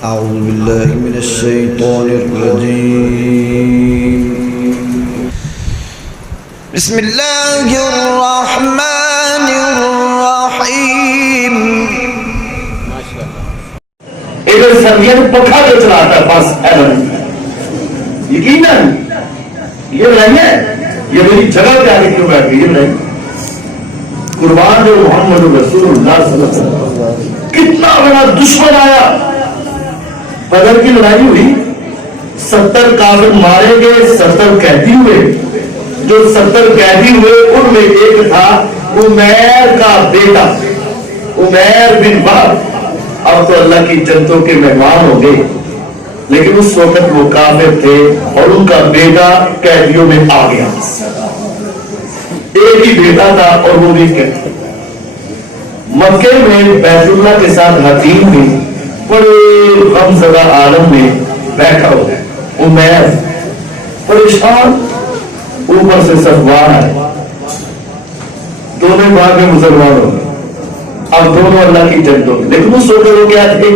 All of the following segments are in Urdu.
أعوذ بالله من الشيطان الرجيم بسم الله الرحمن الرحيم ادھر سردیاں پکھا بیچ رہا تھا پاس یقیناً یہ نہیں ہے یہ میری جگہ پہ آگے کیوں بیٹھ گئی یہ نہیں قربان ہے محمد رسول اللہ صلی اللہ علیہ وسلم کتنا بڑا دشمن آیا بدر کی لڑائی ہوئی 70 کافر مارے گئے 70 قیدی ہوئے جو 70 قیدی ہوئے ان میں ایک تھا عمیر کا بیٹا عمیر بن وہب اب تو اللہ کی جنتوں کے مہمان ہو گئے لیکن اس وقت وہ کافر تھے اور ان کا بیٹا قیدیوں میں آ گیا ایک ہی بیٹا تھا اور وہ بھی قید مکے میں بیت اللہ کے ساتھ حتیم میں بڑے غمزدہ عالم میں بیٹھا ہو عمیر پریشان اوپر سے صفوان آئے دونوں بعد میں مسلمان ہو گئے اب دونوں اللہ کی جنتوں میں لیکن اس وقت وہ کیا تھے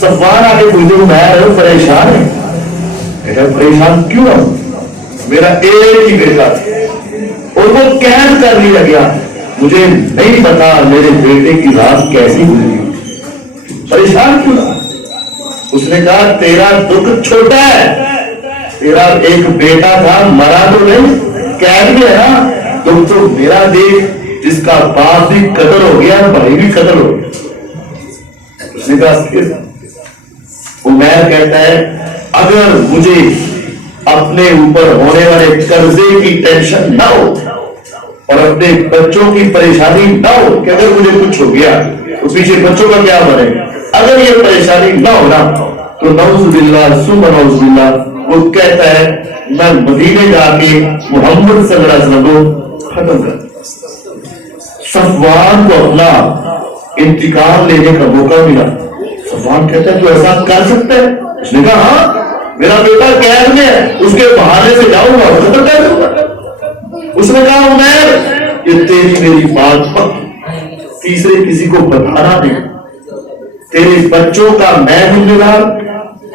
صفوان آگے پوچھے عمیر پریشان ہے بیٹا پریشان کیوں ہوں میرا ایک ہی بیٹا تھا اور وہ قید کر لیا گیا مجھے نہیں پتا میرے بیٹے کی رات کیسی ہوئی پریشان کیوں نہ اس نے کہا تیرا دکھ چھوٹا ہے تیرا ایک بیٹا تھا مرا تو نہیں قید میں ہے نا دکھ تو میرا دیکھ جس کا باپ بھی قتل ہو گیا بھائی بھی قتل ہو گیا اس نے کہا عمیر کہتا ہے اگر مجھے اپنے اوپر ہونے والے قرضے کی ٹینشن نہ ہو اور اپنے بچوں کی پریشانی نہ ہو کہ اگر مجھے کچھ ہو گیا تو پیچھے بچوں کا کیا بنے اگر یہ پریشانی نہ ہونا تو نعوذ باللہ ثم نعوذ باللہ وہ کہتا ہے میں مدینے جا کے محمد صلی اللہ علیہ وسلم کو ختم کر صفوان کو اپنا انتقام لینے کا موقع ملا صفوان کہتا ہے تو ایسا کر سکتا ہے اس نے کہا ہاں میرا بیٹا قید میں ہے اس کے بہانے سے جاؤں گا ختم کر دوں گا اس نے کہا عمیر یہ تیری میری بات پکی تیسرے کسی کو بتانا نہیں تیرے بچوں کا میں ذمہ دار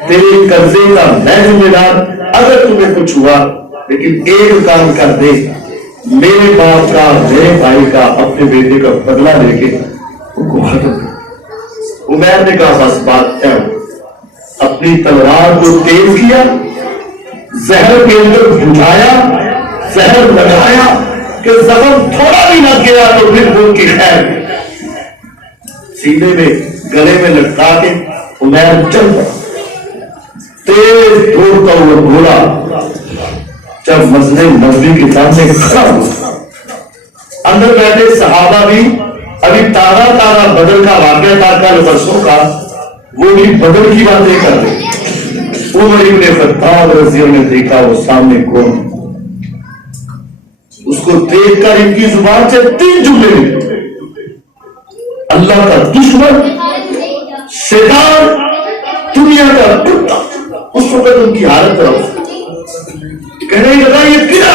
تیرے قرضے کا میں ذمہ دار اگر تمہیں کچھ ہوا لیکن ایک کام کر دے میرے باپ کا میرے بھائی کا اپنے بیٹے کا بدلہ لے کے ان کو ختم کر عمیر نے کہا بس بات ہے اپنی تلوار کو تیز کیا زہر کے اندر بجھایا زہر لگایا کہ زخم تھوڑا بھی نہ گیا تو پھر وہ کی خیر سینے میں گلے میں لٹکا کے عمیر چل پڑا تیز دوڑتا ہوا گھوڑا جب مسجد نبوی کے سامنے کھڑا ہوا اندر بیٹھے صحابہ بھی ابھی تازہ بدر کا واقعہ تھا کل برسوں کا وہ بھی بدر کی باتیں کر رہے عمر ابن خطاب رضی اللہ نے دیکھا وہ سامنے کون اس کو دیکھ کر ان کی زبان سے 3 جملے نکلے اللہ کا دشمن شیطان دنیا کا کتا اس وقت ان کی حالت رہا کہنے لگا یہ کیا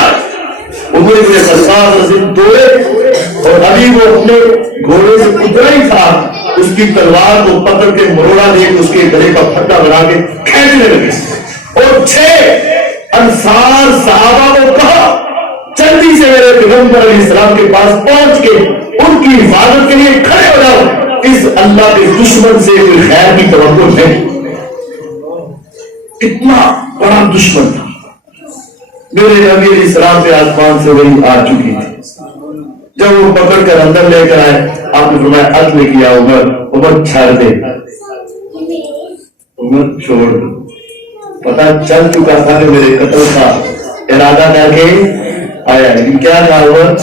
عمر ابن خطاب رضی اللہ دوڑے اور ابھی وہ اپنے گھوڑے سے اترا ہی تھا اس کی تلوار کو پکڑ کے مروڑا دے اس کے گلے کا پھٹا بنا کے کھینچنے لگے اور 6 انصار صحابہ کو کہا جلدی سے میرے پیغمبر علیہ السلام کے پاس پہنچ کے ان کی حفاظت کے لیے کھڑے ہو جاؤ اس اللہ کے دشمن سے کوئی خیر کی توقع نہیں اتنا بڑا دشمن تھا میرے نبی علیہ السلام پہ آسمان سے وہی آ چکی تھی جب وہ پکڑ کر اندر لے کر آئے آپ نے فرمایا عدل کیا عمر چھاڑ دے عمر چھوڑ دو پتا چل چکا تھا کہ میرے قتل کا ارادہ کر کے آیا لیکن کیا کہا عمر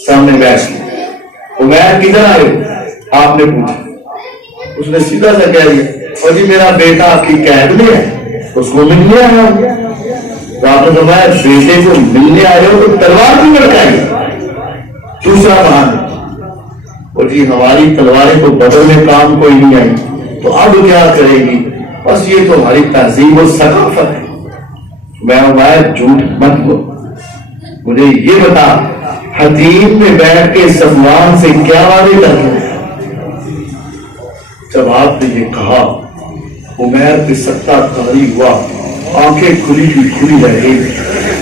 سامنے بیٹھ عمیر کدھر آئے آپ نے پوچھا اس نے سیدھا سا کہہ دیا اور جی میرا بیٹا آپ کی قید میں ہے اس کو ملنے آیا تو آپ نے فرمایا بیٹے کو ملنے آئے ہو تو تلوار کیوں لڑکائی دوسرا بہانا اور جی ہماری تلواریں تو بدل میں کام کوئی نہیں آئی تو اب کیا کرے گی بس یہ تو ہماری تہذیب و ثقافت ہے میں جھوٹ مت بول مجھے یہ بتا حتیم میں بیٹھ کے صفوان سے کیا وعدے کرتے جب آپ نے یہ کہا عمیر پہ سکتہ طاری ہوا, آنکھیں کھلی کی کھلی رہ گئی.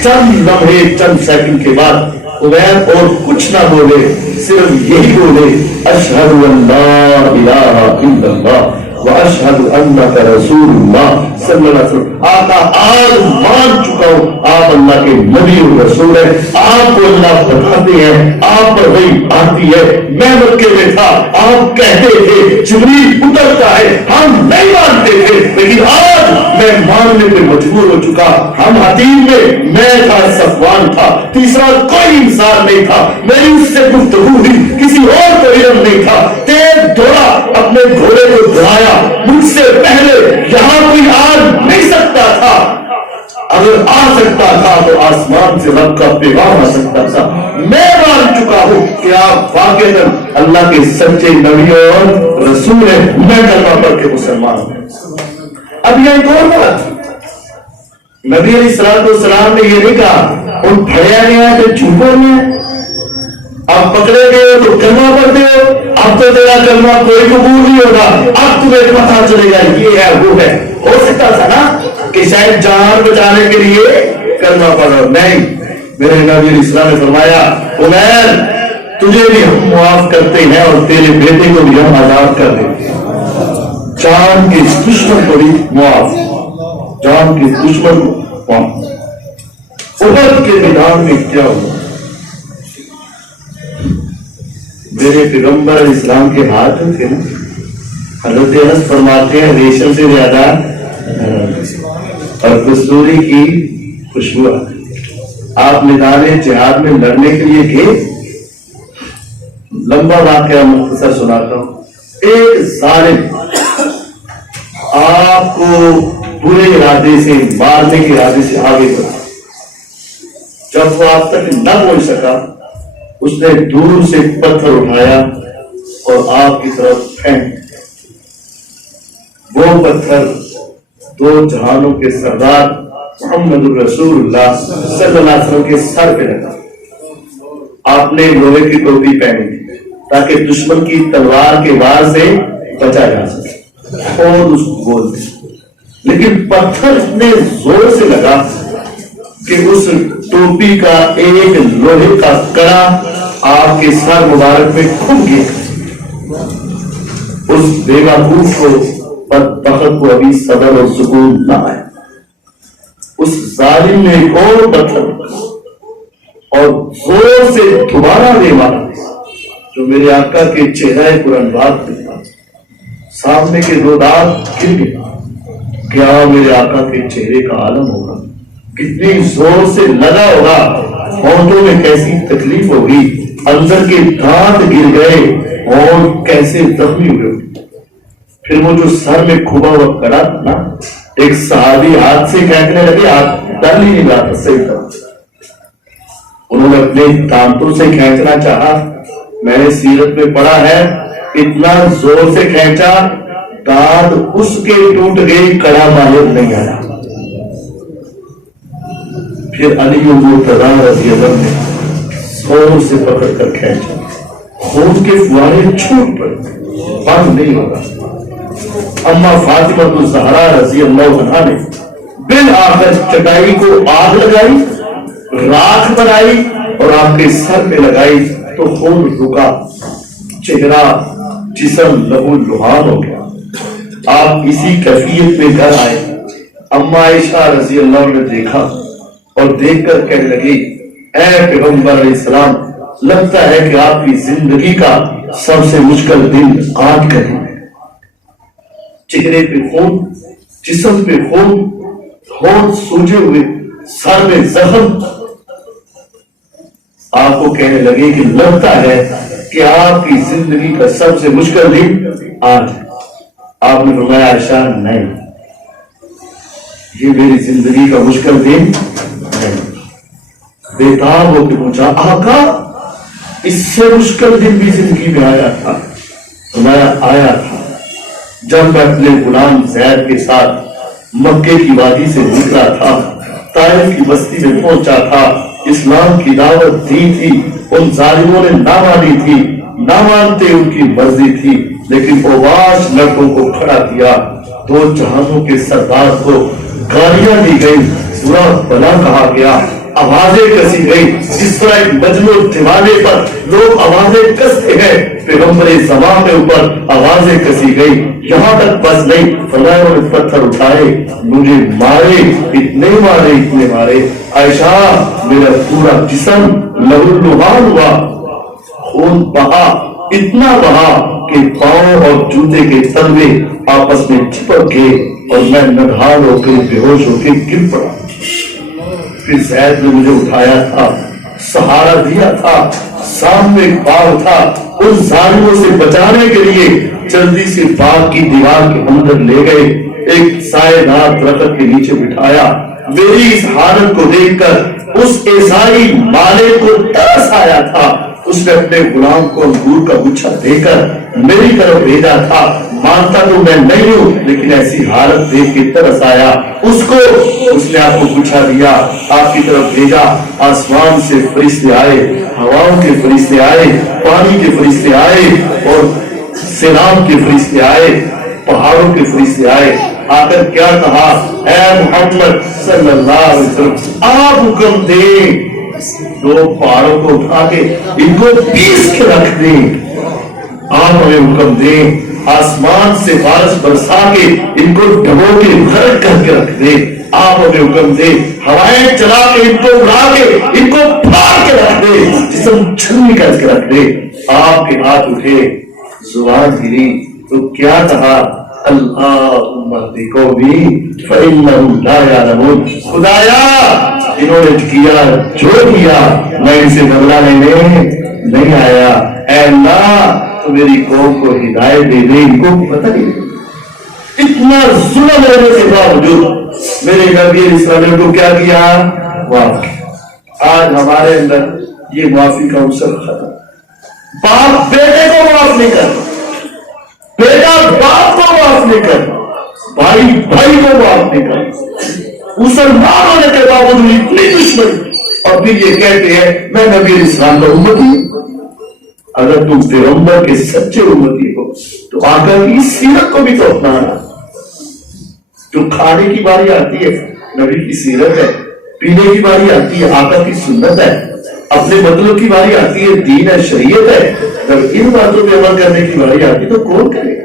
چند لمحے چند سیکنڈ کے بعد عمیر اور کچھ نہ بولے, صرف یہی بولے اشہد ان لا الہ الا اللہ واشہد انک رسول اللہ صلی اللہ علیہ وسلم. آقا آج مان چکا ہوں آپ اللہ کے نبی و رسول ہیں, آپ کو اللہ بتاتے ہیں, آپ پر وحی آتی ہے. میں مکے میں تھا, آپ کہتے تھے جبریل اترتا ہے, ہم نہیں مانتے تھے, لیکن آج میں ماننے پہ مجبور ہو چکا. ہم حتیم میں تھا, صفوان تھا, تیسرا کوئی انسان نہیں تھا. میری اس سے گفتگو ہوئی, کسی اور کو علم نہیں تھا. تیز دوڑا, اپنے گھوڑے کو دہرایا, مجھ سے پہلے یہاں کوئی آ نہیں سکتا تھا. اگر آ سکتا تھا تو آسمان سے رب کا پیغام آ سکتا تھا. میں مان چکا ہوں کہ آپ واقعاً اللہ کے سچے نبی اور رسول ہیں. میں کلمہ پڑھ کے مسلمان ہوں. اب یہ ایک اور بات, نبی علیہ السلام نے یہ نہیں کہا ان پھڑیا نہیں ہے تو چھپو نہیں ہے, اب پکڑے گئے تو کلمہ پڑھتے ہو, اب تو تیرا کلمہ کوئی قبول نہیں ہوگا, اب تمہیں پتا چلے گا یہ ہے وہ ہے. ہو سکتا تھا نا کہ شاید جان بچانے کے لیے کلمہ پڑھو. نہیں, میرے نبی علیہ السلام نے فرمایا عمیر تجھے بھی ہم معاف کرتے ہیں اور تیرے بیٹے کو بھی ہم آزاد کر دیتے ہیں. جان کے دشمن کو بھی معاف, جان کے دشمن کو معاف. احد کے میدان میں کیا ہوا, میرے پیغمبر علیہ السلام کے ہاتھ تھے نا, حضرت انس فرماتے ہیں ریشم سے زیادہ اور کستوری کی خوشبو. آپ میدان جہاد میں لڑنے کے لیے گئے. لمبا واقعہ مختصر سناتا ہوں. ایک ظالم آپ کو برے ارادے سے مارنے کے ارادے سے آگے بڑھا. جب وہ آپ تک نہ پہنچ سکا, اس نے دور سے پتھر اٹھایا اور آپ کی طرف پھینک. وہ پتھر دو جہانوں کے سردار محمد الرسول اللہ صلی اللہ علیہ وسلم کے سر پہ لگا. آپ نے لوہے کی ٹوپی پہنی تاکہ دشمن کی تلوار کے وار سے بچا جا سکے اور اس کو بول دے. لیکن پتھر اتنے زور سے لگا کہ اس ٹوپی کا ایک لوہے کا کڑا آپ کے سر مبارک میں کھل گیا. اس بے وقوف کو بدبخت کو ابھی صبر اور سکون نہ آیا. اس ظالم نے ایک اور پتھر اور زور سے دوبارہ دے مارا جو میرے آقا کے چہرہ قرآن بات میں تھا. سامنے کے دو دانت گر گئے. کیا میرے آقا کے چہرے کا عالم ہوگا, کتنی زور سے لگا ہوگا, ہونٹوں میں کیسی تکلیف ہوگی, اندر کے دانت گر گئے اور کیسے زخمی ہوئے. پھر وہ جو سر میں کھبا ہوا کڑا تھا نا, ایک صحابی ہاتھ سے کھینچنے لگے, ہاتھ ڈال ہی نہیں رہا صحیح طرح. انہوں نے اپنے دانتوں سے کھینچنا چاہا. میں نے سیرت میں پڑھا ہے اتنا زور سے کھینچا دانت اس کے ٹوٹ گئے, کڑا باہر نہیں آیا. پھر علی مرتضیٰ رضی اللہ نے زور سے پکڑ کر کھینچا, خون کے فوارے چھوٹ پڑے, بند نہیں ہوگا. اما فاطمہ الزہرا رضی اللہ عنہا نے بالآخر چٹائی کو آگ لگائی, راکھ بنائی اور آپ کے سر پہ لگائی تو خون رکا, چہرہ جسم لہو لہان ہو گیا. آپ اسی کیفیت میں گھر آئے. اما عائشہ رضی اللہ عنہ نے دیکھا اور دیکھ کر کہنے لگی اے پیغمبر علیہ السلام, لگتا ہے کہ آپ کی زندگی کا سب سے مشکل دن آج کا دن ہے. چہرے پہ خون, جسم پہ خون, ہونٹ سوجے ہوئے, سر میں زخم. آپ کو کہنے لگے کہ لگتا ہے کہ آپ کی زندگی کا سب سے مشکل دن آج ہے. آپ نے فرمایا عائشہ نہیں, یہ میری زندگی کا مشکل دن نہیں. بےتاب ہو کے پوچھا آقا اس سے مشکل دن بھی زندگی میں آیا تھا؟ فرمایا آیا تھا جب میں اپنے غلام زید کے ساتھ مکے کی وادی سے نکلا تھا, طائف کی بستی میں پہنچا تھا, اسلام کی دعوت دی تھی, ان ظالموں نے نہ مانی تھی, نہ مانتے ان کی مرضی تھی, لیکن اوباش لڑکوں کو کھڑا کیا، دو جہانوں کے سردار کو گالیاں دی گئی، برا بلا کہا گیا، آوازیں کسی گئی، جس طرح ایک مجنون دیوانے پر لوگ آوازیں کستے ہیں، پیغمبر زمان کے اوپر آوازیں کسی گئی، یہاں تک بس نہیں، فرمایا انہوں نے پتھر اٹھائے، مجھے مارے، اتنے مارے، عائشہ میرا پورا جسم لہولہان ہوا، خون بہا، اتنا بہا کہ پاؤں اور جوتے کے تلوے آپس میں چپک گئے اور میں نڈھال ہو کے بے ہوش ہو کے گر پڑا۔ پھر زید نے مجھے اٹھایا تھا، سہارا دیا تھا، سامنے ایک باغ تھا، ان ظالموں سے بچانے کے لیے جلدی سے باغ کی دیوار کے اندر لے گئے، ایک سائے دار درخت کے نیچے بٹھایا۔ میری اس حالت کو دیکھ کر اس عیسائی مالک کو ترس آیا تھا، اس نے اپنے غلام کو انگور کا گچھا دے کر میری طرف بھیجا تھا، مانتا تو میں نہیں ہوں لیکن ایسی حالت دیکھ کے ترس آیا، اس نے آپ کو گچھا دیا، آپ کی طرف بھیجا، آسمان سے فرشتے آئے، ہواؤں کے فرشتے آئے، پانی کے فرشتے آئے اور سیلاب کے فرشتے آئے، پہاڑوں کے فرشتے آئے، آ کر کیا کہا، اے محمد صلی اللہ علیہ وسلم آپ حکم دیں، دو پہاڑوں کو اٹھا کے ان کو پیس کے رکھ دیں، آپ ہمیں حکم دیں، آسمان سے بارش برسا کے ان کو ڈبو کے غرق کر کے رکھ دیں، آپ ہمیں حکم دیں، ہوائیں چلا کے ان کو اڑا کے ان کو پھاڑ کے رکھ دیں، جسم چھلنی کر کے رکھ دیں۔ آپ کے ہاتھ اٹھے، زبان گری تو کیا کہا، اللہم اہد قومی فإنہم لا یعلمون، خدایا انہوں نے کیا جو کیا میں ان سے بدلہ لینے نہیں آیا، اے اللہ تو میری قوم کو ہدایت دے دے، ان کو پتہ نہیں۔ اتنا ظلم ہونے کے باوجود میرے نبی علیہ السلام کو کیا کیا، معاف۔ آج ہمارے اندر یہ معافی کا عنصر ختم، باپ بیٹے کو معاف نہیں کرتا، بیٹا باپ کو معاف نہیں کرتا، بھائی بھائی کو معاف نہیں کرتا، مسلمان ہونے کے باوجود اتنی دشمنی، اور پھر یہ کہتے ہیں میں نبی علیہ السلام کا امتی ہوں۔ اگر تم پیغمبر کے سچے امتی ہو تو آقا کی سیرت کو بھی تو اپنانا، جو کھانے کی باری آتی ہے نبی کی سیرت ہے، پینے کی باری آتی ہے آقا کی سنت ہے، اپنے بدلوں کی باری آتی ہے دین ہے، شریعت ہے، جب ان باتوں پہ عمل کرنے کی باری آتی ہے تو کون کرے گا؟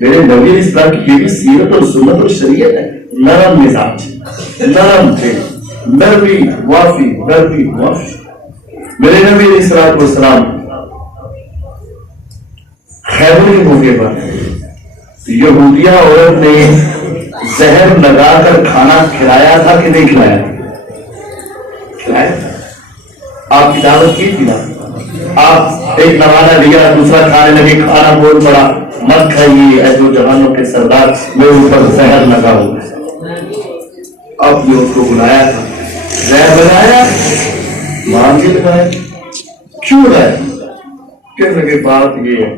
میرے نبی اسلام کی یہ بھی سیرت اور سنت اور شریعت ہے، نرم مزاج، نرم دل، نرمی معافی، نرمی معافی۔ میرے نبی علیہ الصلوۃ والسلام خیبر کے موقع پر یہودیہ عورت نے زہر لگا کر کھانا کھلایا تھا کہ نہیں کھلایا تھا؟ کھلایا تھا۔ آپ کی دعوت کی تھی نا، آپ ایک نوالہ لیا، دوسرا کھانے لگے، کھانا بول پڑا مت کھائیے، اے دو جہانوں کے سردار میرے اوپر زہر لگا ہوا ہے۔ اب یہ اس کو بلایا تھا، زہر لگایا، مان کے لگایا، کیوں لگایا؟ کہنے لگے بات یہ ہے،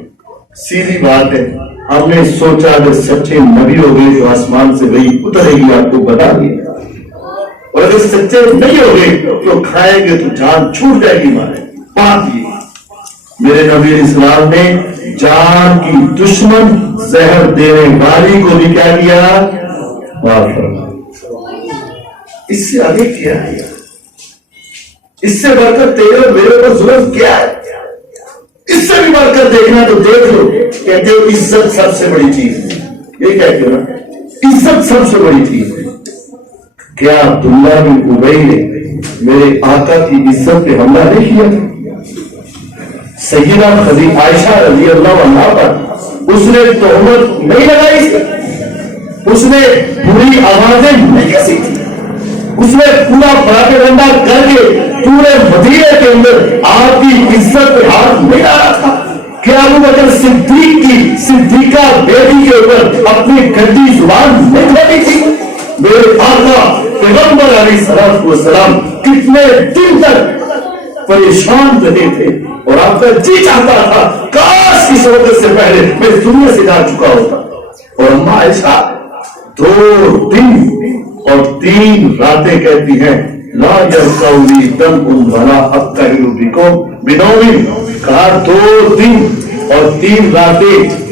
سیدھی بات ہے، ہم نے سوچا اگر سچے نبی ہو گئے تو آسمان سے وہی اترے گی، آپ کو بتا دیا، اور اگر سچے نہیں ہو گئے تو کھائیں گے تو جان چھوٹ جائے گی ہمارے۔ بات یہ میرے نبی علیہ السلام نے جان کی دشمن زہر دینے والی کو بھی کیا کیا، معاف فرمایا۔ اس سے آگے کیا ہے؟ اس سے بڑھ کر تیرے اور میرے پر ظلم کیا ہے؟ اس سے بھی بڑھ کر دیکھنا تو دیکھ لو، کہتے ہو عزت سب سے بڑی چیز ہے، یہ کہتے ہو نا، عزت سب سے بڑی چیز ہے۔ کیا عبداللہ بن ابی نے میرے آقا کی عزت پہ حملہ نہیں کیا؟ سیدہ عائشہ رضی اللہ عنہا پر اس نے تہمت نہیں لگائی تھی، اس نے بری آوازیں نہیں کسی تھی، اس نے پورا پراپیگنڈا کر کے پورے مدینے کے اندر آپ کی عزت پہ ہاتھ نہیں ڈالا تھا۔ کیا ابو بکر صدیق کی صدیقہ بیٹی کے اوپر اپنی گندی زبان نہیں کھولی تھی؟ میرے آقا پیغمبر علیہ الصلوۃ والسلام کتنے دن تک پریشان رہے تھے اور آپ کا جی چاہتا تھا کاش اس وقت سے پہلے میں دنیا سے جا چکا ہوتا۔ اور اماں عائشہ 2 دن اور 3 راتیں کہتی ہیں لا یرقولی دم ولا اقتحل بکم بنوم، کہا 2 دن اور 3 راتیں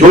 2